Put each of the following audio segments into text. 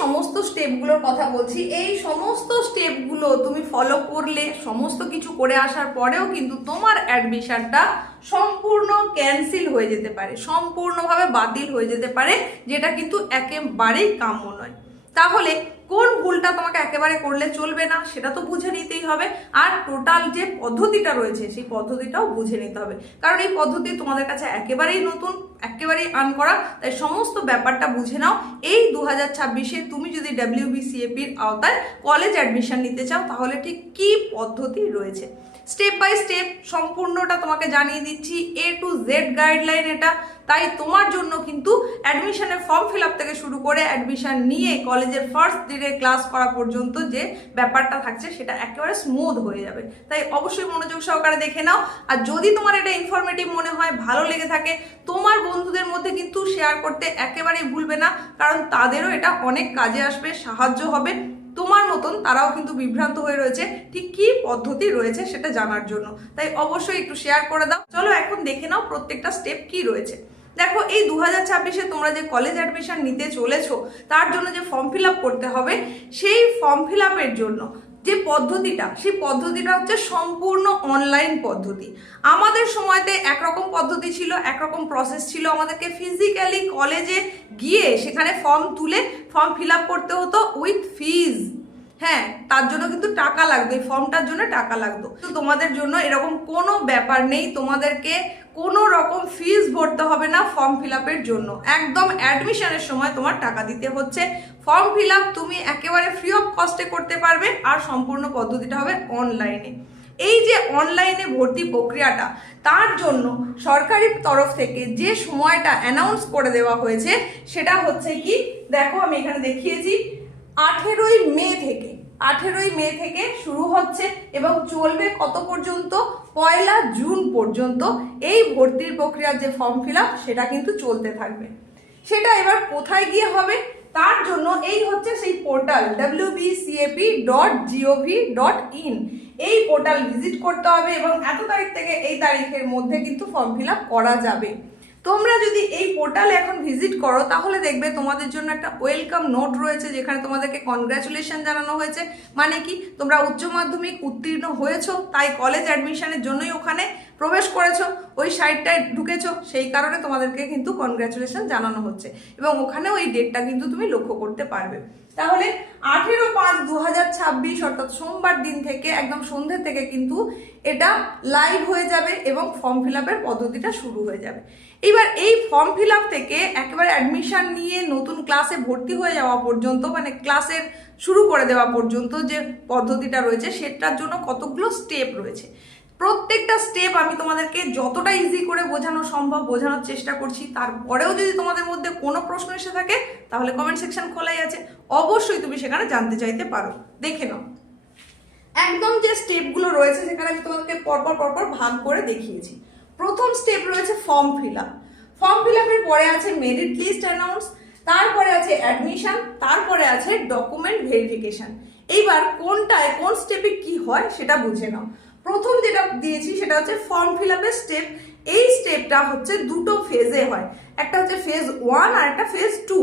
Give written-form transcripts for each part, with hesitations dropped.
সমস্ত স্টেপগুলোর কথা বলছি, এই সমস্ত স্টেপগুলো তুমি ফলো করলে, সমস্ত কিছু করে আসার পরেও কিন্তু তোমার অ্যাডমিশনটা সম্পূর্ণ ক্যান্সেল হয়ে যেতে পারে, সম্পূর্ণভাবে বাতিল হয়ে যেতে পারে, যেটা কিন্তু একেবারেই কাম্য নয়। তাহলে কোন ভুলটা তোমাকে একেবারে করলে চলবে না সেটা তো বুঝে নিতেই হবে, আর টোটাল যে পদ্ধতিটা রয়েছে সেই পদ্ধতিটাও বুঝে নিতে হবে, কারণ এই পদ্ধতি তোমাদের কাছে একেবারেই নতুন, একেবারেই আনকরা। তাই সমস্ত ব্যাপারটা বুঝে নাও। এই 2026-এ তুমি যদি WBCAPর আওতায় কলেজ অ্যাডমিশন নিতে চাও তাহলে ঠিক কি পদ্ধতি রয়েছে, স্টেপ বাই স্টেপ সম্পূর্ণটা তোমাকে জানিয়ে দিচ্ছি, A to Z গাইডলাইন এটা। তাই তোমার জন্য কিন্তু অ্যাডমিশনের ফর্ম ফিল আপ থেকে শুরু করে অ্যাডমিশন নিয়ে কলেজের ফার্স্ট দিনে ক্লাস করা পর্যন্ত যে ব্যাপারটা থাকছে সেটা একেবারে স্মুথ হয়ে যাবে। তাই অবশ্যই মনোযোগ সহকারে দেখে নাও। আর যদি তোমার এটা ইনফরমেটিভ মনে হয়, ভালো লেগে থাকে, তোমার বন্ধুদের মধ্যে কিন্তু শেয়ার করতে একেবারেই ভুলবে না, কারণ তাদেরও এটা অনেক কাজে আসবে, সাহায্য হবে। তোমার মতন তারাও কিন্তু বিভ্রান্ত হয়ে রয়েছে ঠিক কি পদ্ধতি রয়েছে সেটা জানার জন্য। তাই অবশ্যই একটু শেয়ার করে দাও। চলো এখন দেখে নাও প্রত্যেকটা স্টেপ কি রয়েছে। দেখো, এই 2026-এ তোমরা যে কলেজ অ্যাডমিশন নিতে চলেছো তার জন্য যে ফর্ম ফিল আপ করতে হবে, সেই ফর্ম ফিল আপের জন্য যে পদ্ধতিটা, সেই পদ্ধতিটা হচ্ছে সম্পূর্ণ অনলাইন পদ্ধতি। আমাদের সময়তে একরকম পদ্ধতি ছিল, একরকম প্রসেস ছিল, আমাদেরকে ফিজিক্যালি কলেজে গিয়ে সেখানে ফর্ম তুলে ফর্ম ফিল আপ করতে হতো উইথ ফিজ। হ্যাঁ, তার জন্য কিন্তু টাকা লাগতো, এই ফর্মটার জন্য টাকা লাগতো। তো তোমাদের জন্য এরকম কোনো ব্যাপার নেই, তোমাদেরকে কোনো রকম ফিজ ভরতে হবে না ফর্ম ফিল আপের জন্য। একদম অ্যাডমিশনের সময় তোমার টাকা দিতে হচ্ছে। ফর্ম ফিল আপ তুমি একেবারে ফ্রি অফ কস্টে করতে পারবে, আর সম্পূর্ণ পদ্ধতিটা হবে অনলাইনে। এই যে অনলাইনে ভর্তি প্রক্রিয়াটা, তার জন্য সরকারি তরফ থেকে যে সময়টা অ্যানাউন্স করে দেওয়া হয়েছে সেটা হচ্ছে কি, দেখো আমি এখানে দেখিয়েছি, 18ই মে থেকে শুরু হচ্ছে এবং চলবে কত পর্যন্ত, 1 জুন পর্যন্ত এই ভর্তির প্রক্রিয়ার যে ফর্ম ফিল আপ সেটা কিন্তু চলতে থাকবে। সেটা এবার কোথায় গিয়ে হবে, তার জন্য এই হচ্ছে সেই পোর্টাল wbcap.gov.in। এই পোর্টাল ভিজিট করতে হবে এবং এত তারিখ থেকে এই তারিখের মধ্যে কিন্তু ফর্ম ফিল আপ করা যাবে। তোমরা যদি এই পোর্টালে এখন ভিজিট করো তাহলে দেখবে তোমাদের জন্য একটা ওয়েলকাম নোট রয়েছে, যেখানে তোমাদেরকে কনগ্রাচুলেশন জানানো হয়েছে। মানে কি, তোমরা উচ্চ মাধ্যমিক উত্তীর্ণ হয়েছো, তাই কলেজ অ্যাডমিশনের জন্যই ওখানে প্রবেশ করেছো, ওই সাইটটায় ঢুকেছো, সেই কারণে তোমাদেরকে কিন্তু কনগ্রাচুলেশন জানানো হচ্ছে। এবং ওখানে ওই ডেটটা কিন্তু তুমি লক্ষ্য করতে পারবে। তাহলে 18/5/2026 অর্থাৎ সোমবার দিন থেকে একদম সন্ধ্যে থেকে কিন্তু এটা লাইভ হয়ে যাবে এবং ফর্ম ফিল আপের পদ্ধতিটা শুরু হয়ে যাবে। এবার এই ফর্ম ফিল আপ থেকে একেবারে অ্যাডমিশন নিয়ে নতুন ক্লাসে ভর্তি হয়ে যাওয়া পর্যন্ত, মানে ক্লাসের শুরু করে দেওয়া পর্যন্ত যে পদ্ধতিটা রয়েছে সেটার জন্য কতগুলো স্টেপ রয়েছে। প্রত্যেকটা স্টেপ আমি তোমাদেরকে যতটা ইজি করে বোঝানো সম্ভব বোঝানোর চেষ্টা করছি। তারপরেও যদি তোমাদের মধ্যে কোনো প্রশ্ন এসে থাকে তাহলে কমেন্ট সেকশন খোলাই আছে, অবশ্যই তুমি সেখানে জানতে চাইতে পারো। দেখে নাও একদম যে স্টেপগুলো রয়েছে সেখানে আমি তোমাদেরকে পরপর ভাগ করে দেখিয়েছি। প্রথম স্টেপ রয়েছে form fill up. Form fill আপের পরে আছে মেরিট লিস্ট অ্যানাউন্স, তারপরে আছে অ্যাডমিশন, তারপরে আছে ডকুমেন্ট ভেরিফিকেশন। এইবার কোনটায় কোন স্টেপে কি হয় সেটা বুঝে নাও। প্রথম যেটা দিয়েছি সেটা হচ্ছে ফর্ম ফিল আপের স্টেপ। এই স্টেপটা হচ্ছে দুটো ফেজে হয়, একটা হচ্ছে ফেজ 1 আর একটা ফেজ 2।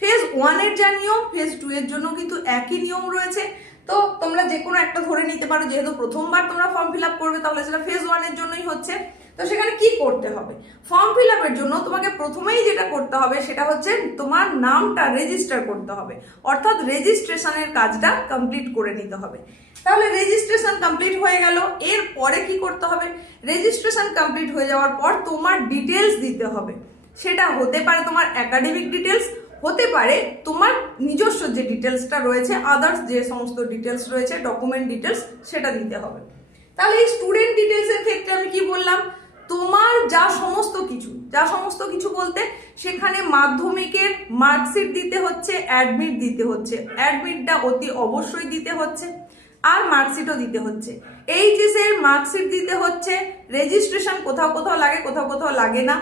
ফেজ 1 এর যা নিয়ম ফেজ 2 এর জন্য কিন্তু একই নিয়ম রয়েছে। তো তোমরা যে কোনো একটা ধরে নিতে পারো, যেহেতু প্রথমবার তোমরা ফর্ম ফিল আপ করবে তাহলে সেটা ফেজ 1 এর জন্যই হচ্ছে। তো সেখানে কি করতে হবে, ফর্ম ফিল আপের জন্য তোমাকে প্রথমেই যেটা করতে হবে সেটা হচ্ছে তোমার নামটা রেজিস্টার করতে হবে, অর্থাৎ রেজিস্ট্রেশনের কাজটা কমপ্লিট করে নিতে হবে। তাহলে রেজিস্ট্রেশন কমপ্লিট হয়ে গেল, এর পরে কি করতে হবে, রেজিস্ট্রেশন কমপ্লিট হয়ে যাওয়ার পর তোমার ডিটেলস দিতে হবে। সেটা হতে পারে তোমার একাডেমিক ডিটেলস, হতে পারে তোমার নিজস্ব যে ডিটেলসটা রয়েছে, আদার্স যে সমস্ত ডিটেলস রয়েছে, ডকুমেন্ট ডিটেলস, সেটা দিতে হবে। তাহলে এই স্টুডেন্ট ডিটেলসের ক্ষেত্রে আমি কি বললাম, তোমার যা সমস্ত কিছু বলতে সেখানে মাধ্যমিকের মার্কশিট দিতে হচ্ছে, অ্যাডমিট দিতে হচ্ছে, অ্যাডমিটটা অতি অবশ্যই দিতে হচ্ছে, আর মার্কশিটও দিতে হচ্ছে। এইচএস এর মার্কশিট দিতে হচ্ছে, রেজিস্ট্রেশন কোথাও কোথাও লাগে কোথাও কোথাও লাগে না,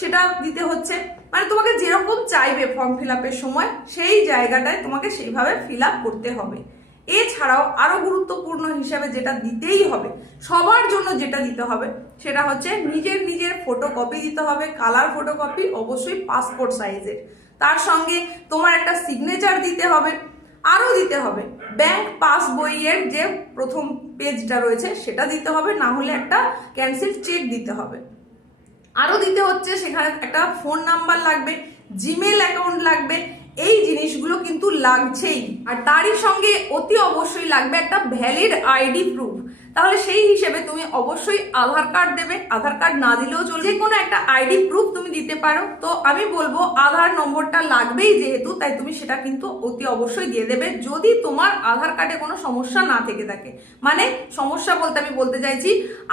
সেটা দিতে হচ্ছে। মানে তোমাকে যেরকম চাইবে ফর্ম ফিল আপের সময় সেই জায়গাটায় তোমাকে সেইভাবে ফিল আপ করতে হবে। এছাড়াও আরো গুরুত্বপূর্ণ হিসাবে যেটা দিতেই হবে, সবার জন্য যেটা দিতে হবে সেটা হচ্ছে নিজের ফটোকপি দিতে হবে, কালার ফটোকপি, অবশ্যই পাসপোর্ট সাইজের। তার সঙ্গে তোমার একটা সিগনেচার দিতে হবে, আরও দিতে হবে ব্যাংক পাস বইয়ের যে প্রথম পেজটা রয়েছে সেটা দিতে হবে, না হলে একটা ক্যান্সেল চেক দিতে হবে। আরও দিতে হচ্ছে সেখানে একটা ফোন নাম্বার লাগবে, জিমেল অ্যাকাউন্ট লাগবে, এই জিনিসগুলো কিন্তু লাগছেই। আর তারই সঙ্গে অতি অবশ্যই লাগবে একটা ভ্যালিড আইডি প্রুফ। তাহলে সেই হিসেবে তুমি অবশ্যই আধার কার্ড দেবে, আধার কার্ড না দিলেও চলবে, যে কোনো একটা আইডি প্রুফ তুমি দিতে পারো। তো আমি বলবো আধার নম্বরটা লাগবেই যেহেতু, তাই তুমি সেটা কিন্তু অতি অবশ্যই দিয়ে দেবে, যদি তোমার আধার কার্ডে কোনো সমস্যা না থেকে থাকে। মানে সমস্যা বলতে আমি বলতে চাইছি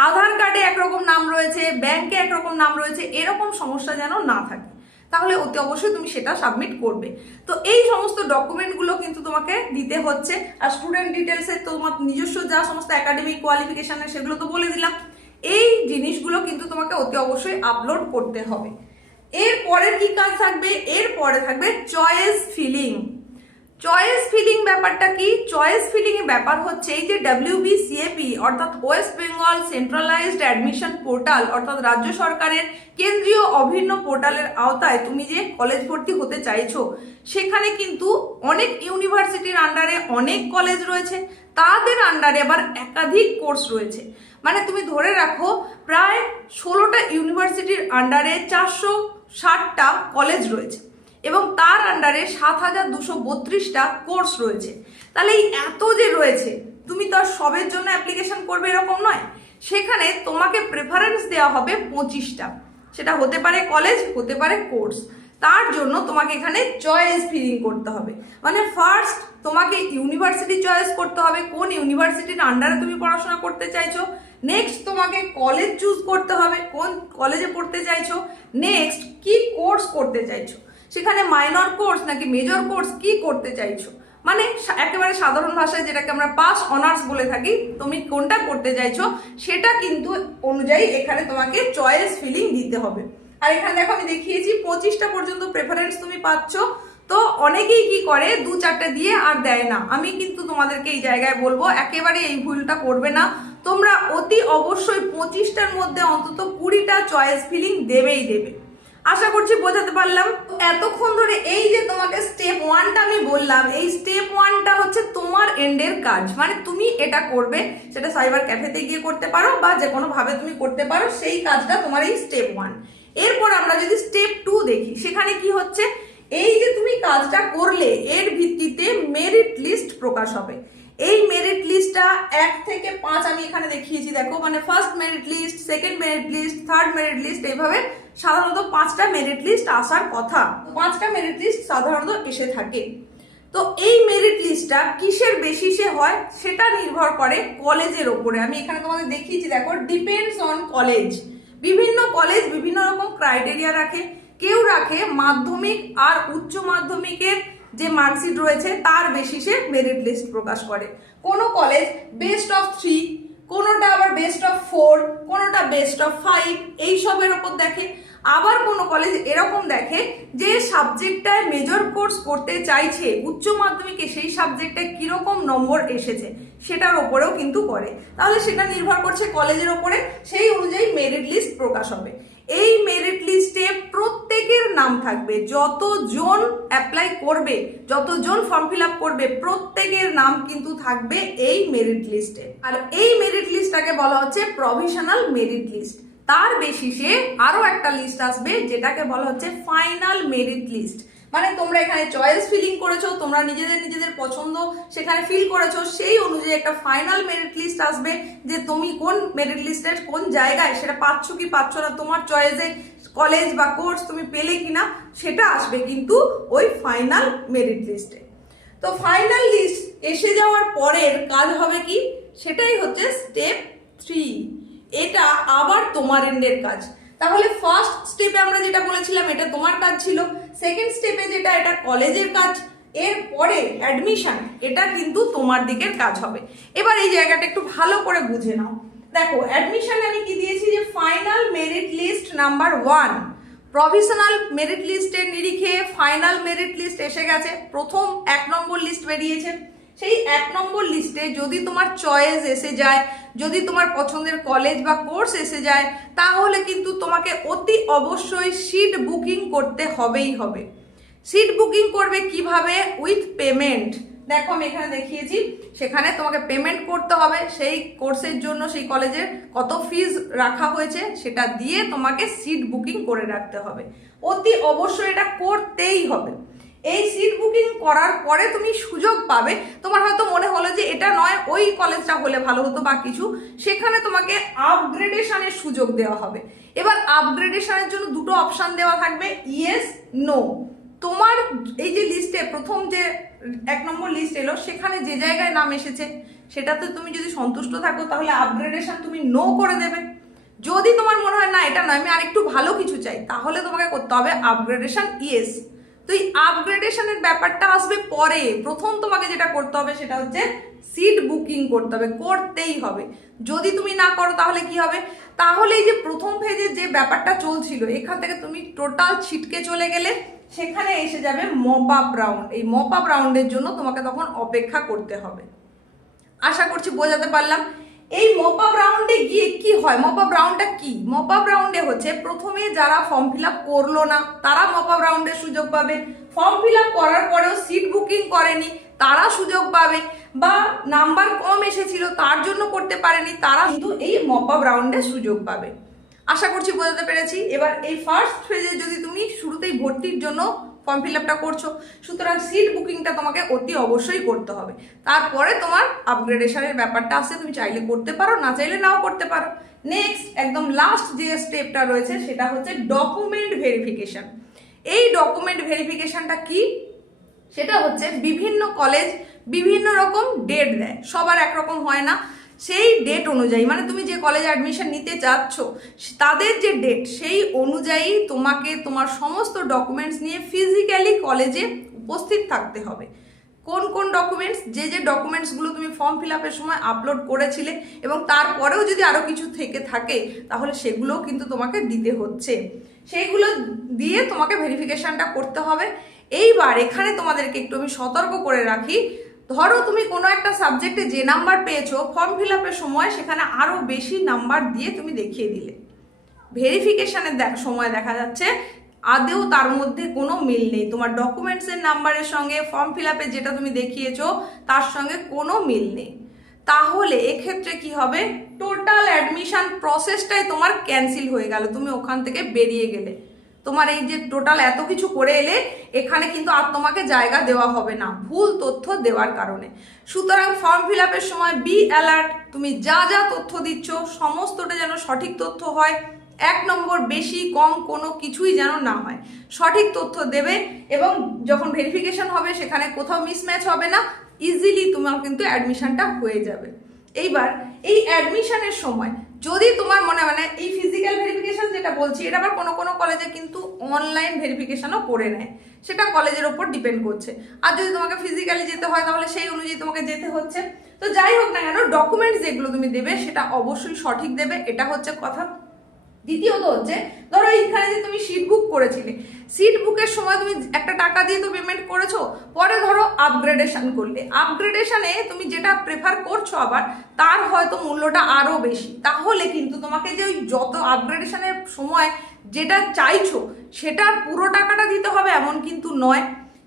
আধার কার্ডে একরকম নাম রয়েছে, ব্যাংকে একরকম নাম রয়েছে, এরকম সমস্যা যেন না থাকে, তাহলে অতি অবশ্যই তুমি সেটা সাবমিট করবে। তো এই সমস্ত ডকুমেন্টগুলো কিন্তু তোমাকে দিতে হচ্ছে। আর স্টুডেন্ট ডিটেলসে তোমার নিজস্ব যা সমস্ত একাডেমিক কোয়ালিফিকেশনের সেগুলো তো বলে দিলাম, এই জিনিসগুলো কিন্তু তোমাকে অতি অবশ্যই আপলোড করতে হবে। এর পরের কি কাজ থাকবে? এর পরে থাকবে চয়েস ফিলিং। চয়েস ফিলিং ব্যাপারটা কি? চয়েস ফিলিং এর ব্যাপার হচ্ছে এই যে WBCAP অর্থাৎ West Bengal centralised admission portal, অর্থাৎ রাজ্য সরকারের কেন্দ্রীয় অভিন্ন পোর্টালের আওতায় তুমি যে কলেজ ভর্তি হতে চাইছো, সেখানে কিন্তু অনেক ইউনিভার্সিটির আন্ডারে অনেক কলেজ রয়েছে, তাদের আন্ডারে আবার একাধিক কোর্স রয়েছে। মানে তুমি ধরে রাখো প্রায় 16টা ইউনিভার্সিটির আন্ডারে 460টা কলেজ রয়েছে এবং তার আন্ডারে 7232টা কোর্স রয়েছে। তাহলে এই এত যে রয়েছে, তুমি তো আর সবের জন্য অ্যাপ্লিকেশন করবে এরকম নয়, সেখানে তোমাকে প্রেফারেন্স দেওয়া হবে 25টা, সেটা হতে পারে কলেজ, হতে পারে কোর্স। তার জন্য তোমাকে এখানে চয়েস ফিলিং করতে হবে। মানে ফার্স্ট তোমাকে ইউনিভার্সিটি চয়েস করতে হবে, কোন ইউনিভার্সিটির আন্ডারে তুমি পড়াশোনা করতে চাইছো। নেক্সট তোমাকে কলেজ চুজ করতে হবে, কোন কলেজে পড়তে চাইছো। নেক্সট কি কোর্স করতে চাইছো, সেখানে মাইনর কোর্স নাকি মেজর কোর্স কি করতে চাইছো, মানে একেবারে সাধারণ ভাষায় যেটাকে আমরা পাস অনার্স বলে থাকি, তুমি কোনটা করতে চাইছো সেটা কিন্তু অনুযায়ী এখানে তোমাকে চয়েস ফিলিং দিতে হবে। আর এখানে দেখো আমি দেখিয়েছি 25টা পর্যন্ত প্রেফারেন্স তুমি পাচ্ছ। তো অনেকেই কি করে 2-4টে দিয়ে আর দেয় না। আমি কিন্তু তোমাদেরকে এই জায়গায় বলবো একেবারে এই ভুলটা করবে না, তোমরা অতি অবশ্যই 25টার মধ্যে অন্তত 20টা চয়েস ফিলিং দেবেই দেবে। আশা করছি বোঝাতে পারলাম। এতক্ষণ ধরে এই যে তোমাকে স্টেপ 1টা আমি বললাম, এই স্টেপ 1টা হচ্ছে তোমার এন্ডের কাজ, মানে তুমি এটা করবে, সেটা সাইবার ক্যাফেতে গিয়ে করতে পারো বা যে কোনো ভাবে তুমি করতে পারো, সেই কাজটা তোমার এই স্টেপ 1। এরপর আমরা যদি স্টেপ 2 দেখি, সেখানে কি হচ্ছে, এই যে তুমি কাজটা করলে এর ভিত্তিতে মেরিট লিস্ট প্রকাশ হবে। এই মেরিট লিস্টটা 1 থেকে 5 আমি এখানে দেখিয়েছি, দেখো, মানে first merit list, second merit list, third merit list, এইভাবে সাধারণত 5টা মেরিট লিস্ট আসার কথা, 5টা মেরিট লিস্ট সাধারণত এসে থাকে। তো এই মেরিট লিস্টটা কিসের বেসিসে হয় সেটা নির্ভর করে কলেজের ওপরে। আমি এখানে তোমাদের দেখিয়েছি, দেখো, ডিপেন্ডস অন কলেজ। বিভিন্ন কলেজ বিভিন্ন রকম ক্রাইটেরিয়া রাখে। কেউ রাখে মাধ্যমিক আর উচ্চ মাধ্যমিকের যে মার্কশিট রয়েছে তার বেসিসে মেরিট লিস্ট প্রকাশ করে। কোনো কলেজ বেস্ট অফ 3, কোনোটা আবার বেস্ট অফ 4, কোনোটা বেস্ট অফ 5, এইসবের ওপর দেখে। আবার কোনো কলেজ এরকম দেখে যে সাবজেক্টটায় মেজর কোর্স করতে চাইছে উচ্চ মাধ্যমিকে, সেই সাবজেক্টটায় কিরকম নম্বর এসেছে সেটার ওপরেও কিন্তু করে। তাহলে সেটা নির্ভর করছে কলেজের ওপরে, সেই অনুযায়ী মেরিট লিস্ট প্রকাশ হবে। এই মেরিট লিস্টে প্রত্যেকের নাম থাকবে, যতজন অ্যাপ্লাই করবে, যতজন ফর্ম ফিল আপ করবে, প্রত্যেকের নাম কিন্তু থাকবে এই মেরিট লিস্টে। আর এই মেরিট লিস্টটাকে বলা হচ্ছে প্রভিশনাল মেরিট লিস্ট। তার বেসিসে আরো একটা লিস্ট আসবে যেটাকে বলা হচ্ছে ফাইনাল মেরিট লিস্ট। মানে তোমরা এখানে চয়েস ফিলিং করেছো, তোমরা নিজেদের পছন্দ সেখানে ফিল করেছো, সেই অনুযায়ী একটা ফাইনাল মেরিট লিস্ট আসবে যে তুমি কোন মেরিট লিস্টের কোন জায়গায় সেটা পাচ্ছ কি পাচ্ছ না, তোমার চয়েসে কলেজ বা কোর্স তুমি পেলে কিনা সেটা আসবে কিন্তু ওই ফাইনাল মেরিট লিস্টে। তো ফাইনাল লিস্ট এসে যাওয়ার পরের কাজ হবে কি, সেটাই হচ্ছে স্টেপ 3। এটা আবার তোমার এন্ডের কাজ। তাহলে ফার্স্ট স্টেপে আমরা যেটা বলেছিলাম এটা তোমার কাজ ছিল, সেকেন্ড স্টেপে যেটা এটা কলেজের কাজ, এরপরে অ্যাডমিশন এটা কিন্তু তোমার দিকের কাজ হবে। এবার এই জায়গাটা একটু ভালো করে বুঝে নাও। দেখো, অ্যাডমিশনে আমি কি দিয়েছি যে final merit list number 1, provisional merit লিস্টের নিরিখে ফাইনাল মেরিট লিস্ট এসে গেছে, প্রথম 1 নম্বর লিস্ট বেরিয়েছে। সেই 1 নম্বর লিস্টে যদি তোমার চয়েস এসে যায়, যদি তোমার পছন্দের কলেজ বা কোর্স এসে যায়, তাহলে কিন্তু তোমাকে অতি অবশ্যই সিট বুকিং করতে হবেই হবে। সিট বুকিং করবে কিভাবে? With payment. দেখো আমি এখানে দেখিয়েছি, সেখানে তোমাকে পেমেন্ট করতে হবে, সেই কোর্সের জন্য সেই কলেজের কত ফিজ রাখা হয়েছে সেটা দিয়ে তোমাকে সিট বুকিং করে রাখতে হবে। অতি অবশ্যই এটা করতেই হবে। এই সিট বুকিং করার পরে তুমি সুযোগ পাবে। তোমার হয়তো মনে হলো যে এটা নয়, ওই কলেজটা হলে ভালো হতো বা কিছু, সেখানে তোমাকে আপগ্রেডেশনের সুযোগ দেওয়া হবে। এবার আপগ্রেডেশনের জন্য দুটো অপশন দেওয়া থাকবে, ইয়েস, নো। তোমার এই যে লিস্টে প্রথম যে 1 নম্বর লিস্ট এলো, সেখানে যে জায়গায় নাম এসেছে সেটাতে তুমি যদি সন্তুষ্ট থাকো তাহলে আপগ্রেডেশন তুমি নো করে দেবে। যদি তোমার মনে হয় না এটা নয়, আমি আরেকটু ভালো কিছু চাই, তাহলে তোমাকে করতে হবে আপগ্রেডেশন ইয়েস। তো এই আপগ্রেডেশনের ব্যাপারটা আসবে পরে। প্রথম তোমাকে যেটা করতে হবে সেটা হচ্ছে সিট বুকিং করতে হবে, করতেই হবে। যদি তুমি না করো তাহলে কি হবে? তাহলে এই যে প্রথম ফেজে যে ব্যাপারটা চলছিল, এখান থেকে তুমি টোটাল ছিটকে চলে গেলে সেখানে এসে যাবে মপ আপ রাউন্ড। এই মপ আপ রাউন্ডের জন্য তোমাকে তখন অপেক্ষা করতে হবে। আশা করছি বোঝাতে পারলাম। এই মপ আপ রাউন্ডে গিয়ে কি হয়? মপ আপ রাউন্ডটা কি? মপ আপ রাউন্ডে হচ্ছে প্রথমে যারা ফর্ম ফিল আপ করলো না তারা মপ আপ রাউন্ডের সুযোগ পাবে, ফর্ম ফিল আপ করার পরেও সিট বুকিং করেনি তারা সুযোগ পাবে, বা নাম্বার কম এসেছিল তার জন্য করতে পারেনি তারা কিন্তু এই মপ আপ রাউন্ডে সুযোগ পাবে। আশা করছি বোঝাতে পেরেছি। এবার এই ফার্স্ট ফেজে যদি তুমি শুরুতেই ভর্তির জন্য ফর্ম ফিল আপটা করছো, সুতরাং সিট বুকিংটা তোমাকে অতি অবশ্যই করতে হবে। তারপরে তোমার আপগ্রেডেশনের ব্যাপারটা আসছে, তুমি চাইলে করতে পারো, না চাইলে নাও করতে পারো। নেক্সট একদম লাস্ট যে স্টেপটা রয়েছে সেটা হচ্ছে ডকুমেন্ট ভেরিফিকেশন। এই ডকুমেন্ট ভেরিফিকেশনটা কি? সেটা হচ্ছে বিভিন্ন কলেজ বিভিন্ন রকম ডেট দেয়, সবার একরকম হয় না। সেই ডেট অনুযায়ী, মানে তুমি যে কলেজে অ্যাডমিশন নিতে চাচ্ছ তাদের যে ডেট সেই অনুযায়ী তোমাকে তোমার সমস্ত ডকুমেন্টস নিয়ে ফিজিক্যালি কলেজে উপস্থিত থাকতে হবে। কোন কোন ডকুমেন্টস? যে যে ডকুমেন্টসগুলো তুমি ফর্ম ফিল আপের সময় আপলোড করেছিলে এবং তারপরেও যদি আরও কিছু থেকে থাকে তাহলে সেগুলোও কিন্তু তোমাকে দিতে হচ্ছে। সেইগুলো দিয়ে তোমাকে ভেরিফিকেশনটা করতে হবে। এইবার এখানে তোমাদেরকে একটু আমি সতর্ক করে রাখি, ধরো তুমি কোনো একটা সাবজেক্টে যে নাম্বার পেয়েছো ফর্ম ফিল আপের সময় সেখানে আরও বেশি নাম্বার দিয়ে তুমি দেখিয়ে দিলে, ভেরিফিকেশনের সময় দেখা যাচ্ছে আদেও তার মধ্যে কোনো মিল নেই, তোমার ডকুমেন্টসের নাম্বারের সঙ্গে ফর্ম ফিল আপে যেটা তুমি দেখিয়েছো তার সঙ্গে কোনো মিল নেই। তাহলে এক্ষেত্রে কি হবে? টোটাল অ্যাডমিশন প্রসেসটাই তোমার ক্যান্সেল হয়ে গেল, তুমি ওখান থেকে বেরিয়ে গেলে। তোমার এই যে টোটাল এত কিছু করে এলে এখানে কিন্তু আর তোমাকে জায়গা দেওয়া হবে না ভুল তথ্য দেওয়ার কারণে। সুতরাং ফর্ম ফিল আপের সময় বি অ্যালার্ট, তুমি যা যা তথ্য দিচ্ছ সমস্তটা যেন সঠিক তথ্য হয়। 1 নম্বর বেশি কম কোনো কিছুই যেন না হয়, সঠিক তথ্য দেবে এবং যখন ভেরিফিকেশন হবে সেখানে কোথাও মিসম্যাচ হবে না, ইজিলি তোমার কিন্তু অ্যাডমিশনটা হয়ে যাবে। এইবার এই অ্যাডমিশনের সময় যদি তোমার মনে মানে এই ফিজিক্যাল ভেরিফিকেশন যেটা বলছি এটা আবার কোনো কোনো কলেজে কিন্তু অনলাইন ভেরিফিকেশনও করে নেয়, সেটা কলেজের ওপর ডিপেন্ড করছে। আর যদি তোমাকে ফিজিক্যালি যেতে হয় তাহলে সেই অনুযায়ী তোমাকে যেতে হচ্ছে। তো যাই হোক না কেন, ডকুমেন্টস যেগুলো তুমি দেবে সেটা অবশ্যই সঠিক দেবে, এটা হচ্ছে কথা। দ্বিতীয়ত হচ্ছে, ধরো এইখানে যে তুমি সিট বুক করেছিলে, সিট বুকের সময় তুমি একটা টাকা দিয়ে তো পেমেন্ট করেছো, পরে ধরো আপগ্রেডেশন করলে, আপগ্রেডেশনে তুমি যেটা প্রেফার করছো আবার তার হয়তো মূল্যটা আরও বেশি, তাহলে কিন্তু তোমাকে যে ওই যত আপগ্রেডেশনের সময় যেটা চাইছো সেটার পুরো টাকাটা দিতে হবে এমন কিন্তু নয়।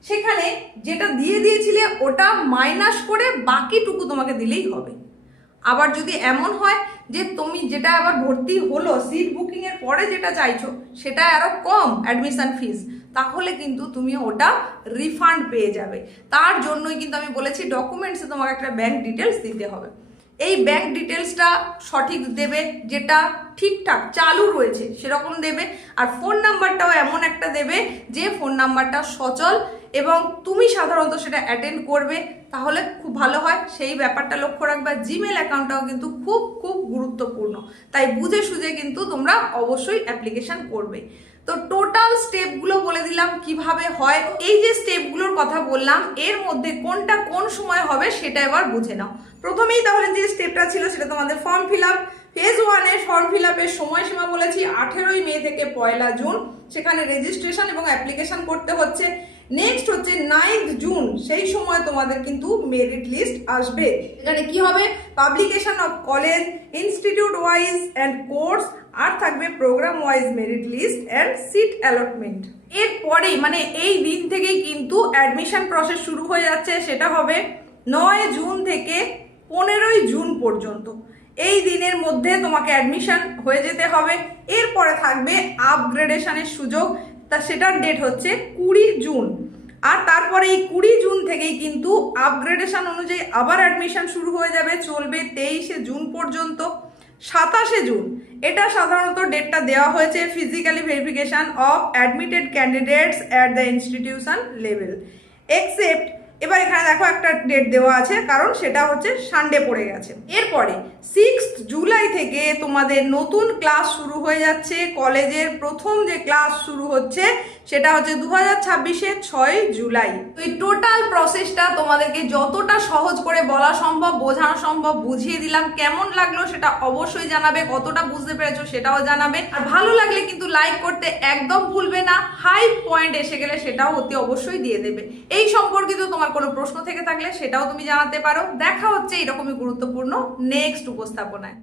সেখানে যেটা দিয়ে দিয়েছিলে ওটা মাইনাস করে বাকিটুকু তোমাকে দিলেই হবে। আবার যদি এমন হয় যে তুমি যেটা আবার ভর্তি হলো সিট বুকিং এর পরে যেটা চাইছো সেটা আরো কম অ্যাডমিশন ফিস, তাহলে কিন্তু তুমি ওটা রিফান্ড পেয়ে যাবে। তার জন্যই কিন্তু আমি বলেছি ডকুমেন্টসে তোমাকে একটা ব্যাংক ডিটেলস দিতে হবে। এই ব্যাংক ডিটেলসটা সঠিক দেবে, যেটা ঠিকঠাক চালু রয়েছে সেরকম দেবে। আর ফোন নাম্বারটাও এমন একটা দেবে যে ফোন নাম্বারটা সচল এবং তুমি সাধারণত সেটা অ্যাটেন্ড করবে, তাহলে খুব ভালো হয়। সেই ব্যাপারটা লক্ষ্য রাখবে। জিমেল অ্যাকাউন্টটাও কিন্তু খুব খুব গুরুত্বপূর্ণ, তাই বুঝে সুঝে কিন্তু তোমরা অবশ্যই অ্যাপ্লিকেশন করবে। তো টোটাল স্টেপগুলো বলে দিলাম কিভাবে হয়। এই যে স্টেপগুলোর কথা বললাম এর মধ্যে কোনটা কোন সময় হবে সেটা এবার বুঝে নাও। প্রথমেই তাহলে যে স্টেপটা ছিল সেটা তোমাদের ফর্ম ফিল আপ। ফেজ 1 এর ফর্ম ফিল আপের সময়সীমা বলেছি 18ই মে থেকে 1লা জুন। সেখানে রেজিস্ট্রেশন এবং অ্যাপ্লিকেশন করতে হচ্ছে। নেক্সট হচ্ছে 9th জুন, সেই সময় তোমাদের কিন্তু মেরিট লিস্ট আসবে। এখানে কি হবে, publication of college, institute wise and course, আর থাকবে programme wise merit list and seat allotment. এরপরেই মানে এই দিন থেকেই কিন্তু অ্যাডমিশন প্রসেস শুরু হয়ে যাচ্ছে, সেটা হবে 9 জুন থেকে 15ই জুন পর্যন্ত। এই দিনের মধ্যে তোমাকে অ্যাডমিশন হয়ে যেতে হবে। এরপরে থাকবে আপগ্রেডেশনের সুযোগ, তা সেটার ডেট হচ্ছে 20 জুন। আর তারপরে এই 20 জুন থেকেই কিন্তু আপগ্রেডেশন অনুযায়ী আবার অ্যাডমিশন শুরু হয়ে যাবে, চলবে 23 জুন পর্যন্ত। 27 জুন এটা সাধারণত ডেটটা দেওয়া হয়েছে physically verification of admitted candidates at the institution level except, এবার এখানে দেখো একটা ডেট দেওয়া আছে কারণ সেটা হচ্ছে সানডে পড়ে গেছে। এরপরে 6 জুলাই থেকে তোমাদের নতুন ক্লাস শুরু হয়ে যাচ্ছে। কলেজের প্রথম যে ক্লাস শুরু হচ্ছে সেটা হচ্ছে 2026-এর 6 জুলাই। তো এই টোটাল প্রসেসটা তোমাদেরকে যতটা সহজ করে বলা সম্ভব, বোঝানো সম্ভব বুঝিয়ে দিলাম। কেমন লাগলো সেটা অবশ্যই জানাবে, কতটা বুঝতে পেরেছো সেটাও জানাবে। আর ভালো লাগলে কিন্তু লাইক করতে একদম ভুলবে না, হাই পয়েন্ট এসে গেলে সেটাও অতি অবশ্যই দিয়ে দেবে। এই সম্পর্কিত তোমার কোনো প্রশ্ন থেকে থাকলে সেটাও তুমি জানাতে পারো। দেখা হচ্ছে এরকমই গুরুত্বপূর্ণ নেক্সট উপস্থাপনায়।